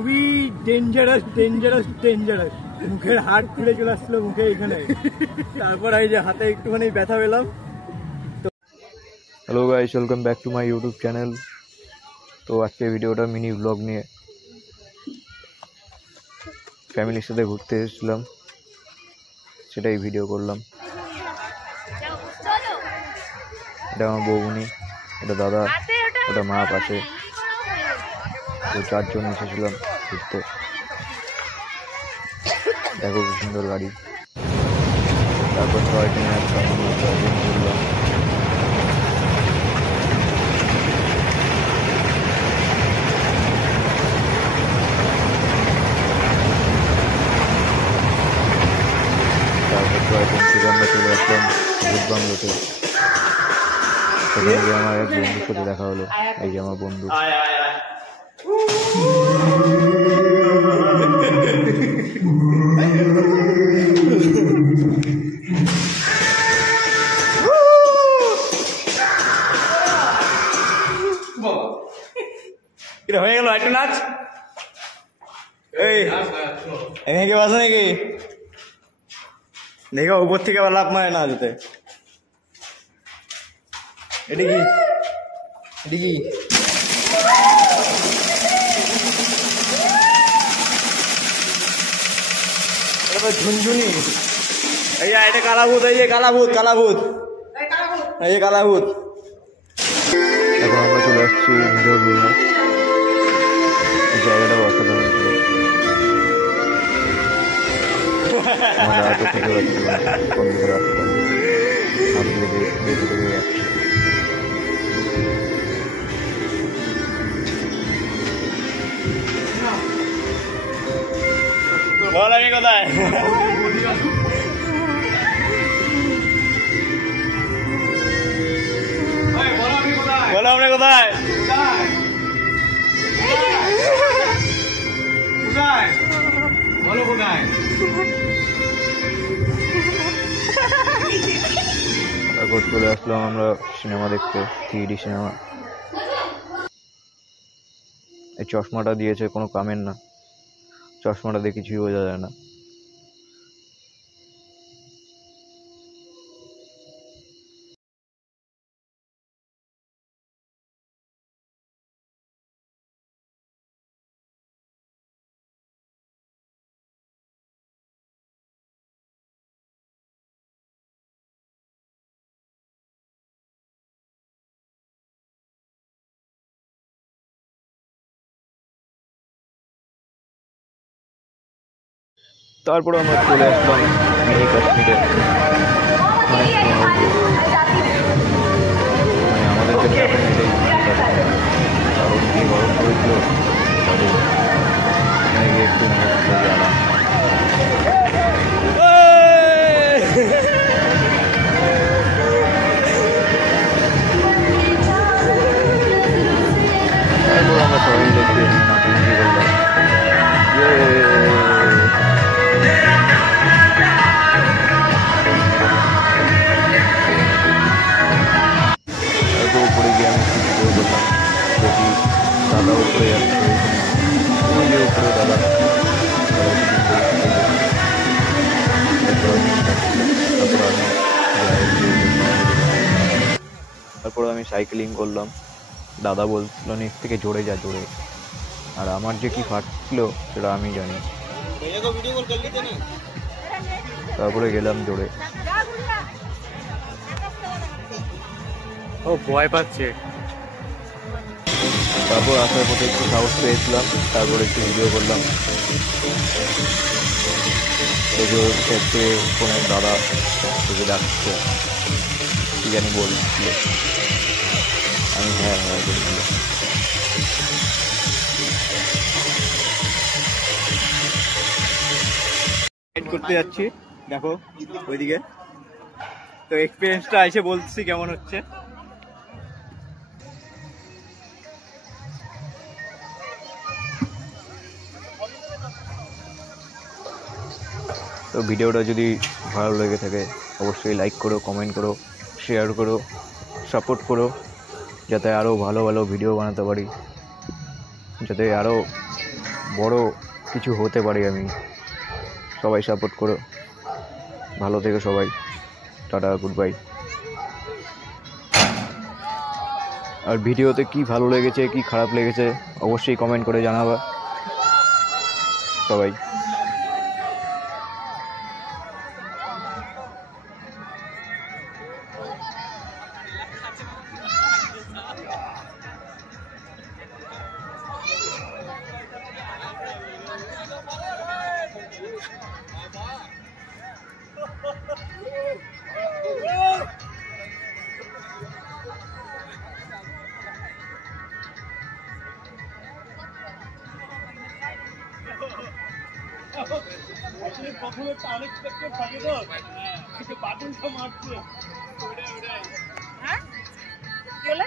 খুবই dangerous dangerous dangerous. মুখের হাড় খুলে চলে আসছিল মুখে এখানে। তারপর এই যে হাতে একটুখানি ব্যথা পেলাম। Hello guys, welcome back to my YouTube channel. তো আজকে ভিডিওটা মিনি ব্লগ নিয়ে ফ্যামিলির সাথে ঘুরতে এসেছিলাম, সেটাই ভিডিও করলাম। এটা আমার বৌমনি, এটা দাদা, ওটা মা পাশে। তো 4 জন এসেছিলাম ঘুরতে। দেখো কি সুন্দর গাড়ি। তারপর টয় ট্রেনে আসলাম, আমরা টয় ট্রেন ঘুরলাম। তারপর টয় ট্রেন থেকে আমরা চলে আসলাম ভূত বাংলোতে। সেখানে গিয়ে আমার এক বন্ধুর সাথে দেখা হলো। এই যে আমার বন্ধু। এটা হয়ে গেল, একটা নাচ। এই এখানে কেউ আছে নাকি? দেখো উপর থেকে আবার লাভ মারে না যেতে। এটা কি? এটা কি? এটা ঝুনঝুনি। এই এটা কালাভূত, এই যে কালাভূত, কালাভূত, এই যে কালাভূত। এখন আমরা চলে আসছি ভিডিওর রুমে। এই জায়গাটা অসাধারণ ছিল। আমরা আগে থেকে যাচ্ছিলাম, কোন দিকে রাস্তা সামনে দিকে যাচ্ছি। বল আমি কোথায়? বলো আপনি কোথায়? বলো কোথায়? তারপর চলে আসলাম আমরা সিনেমা দেখতে, 3D সিনেমা। এই চশমাটা দিয়েছে কোনো কামের না, চশমাটা দিয়ে কিছুই বোঝা যায় না। তারপর আমরা চলে আসলাম মিনি কাশ্মীরে। অনেক মানে আমাদের জন্য এখন এটাই মিনি কাশ্মীর। কারণ কি গরম পড়েছিল, তাদের এখানে গিয়ে একটু মনে হচ্ছিল যে আরাম। তারপর আমরা সবাই মিলে একটু নাচানাচি করলাম। উপরে গিয়ে আমি একটু ভিডিও করলাম। দেখি দাদা উপরে যাচ্ছে, ওই যে উপরে দাদা। তারপর আমি সাইকেলিং করলাম। দাদা বলছিল নিচ থেকে জোরে যা, জোরে। আর আমার যে কি ফাটছিল সেটা আমি জানি। তারপরে গেলাম জোরে। ও ভয় পাচ্ছে। তারপর আসার পথে একটু সাহস পেয়েছিলাম, তারপর একটু ভিডিও করলাম। দেখতে কোনো দাদা তোকে ডাকছে, কি জানি বলছিল। আমি হ্যাঁ হ্যাঁ বলছিল। করতে যাচ্ছি, দেখো ওইদিকে। তো এক্সপিরিয়েন্সটা এসে বলছি কেমন হচ্ছে। তো ভিডিওটা যদি ভালো লেগে থাকে অবশ্যই লাইক করো, কমেন্ট করো, শেয়ার করো, সাপোর্ট করো, যাতে আরও ভালো ভালো ভিডিও বানাতে পারি, যাতে আরও বড় কিছু হতে পারি আমি। সবাই সাপোর্ট করো, ভালো থেকো সবাই। Tata, good bye. আর ভিডিওতে কি ভালো লেগেছে কি খারাপ লেগেছে অবশ্যই কমেন্ট করে জানাবা সবাই। কখনো একটা আনএক্সপেক্টেড থাকে তো বাটনটা মারছে। হ্যাঁ কি বলে?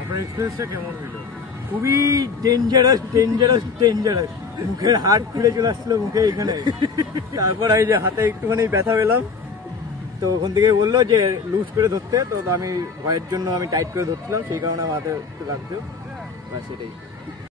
আপনার এক্সপিরিয়েন্সটা কেমন হলো? খুবই ডেঞ্জারাস ডেঞ্জারাস ডেঞ্জারাস। মুখের হাড় খুলে চলে আসছিল মুখে এখানে। তারপর এই যে হাতে একটুখানি ব্যথা পেলাম, তো ওখান থেকে বললো যে লুজ করে ধরতে, তো আমি ভয়ের জন্য আমি টাইট করে ধরছিলাম, সেই কারণে আমার হাতে একটু লাগতো, ব্যাস এটাই।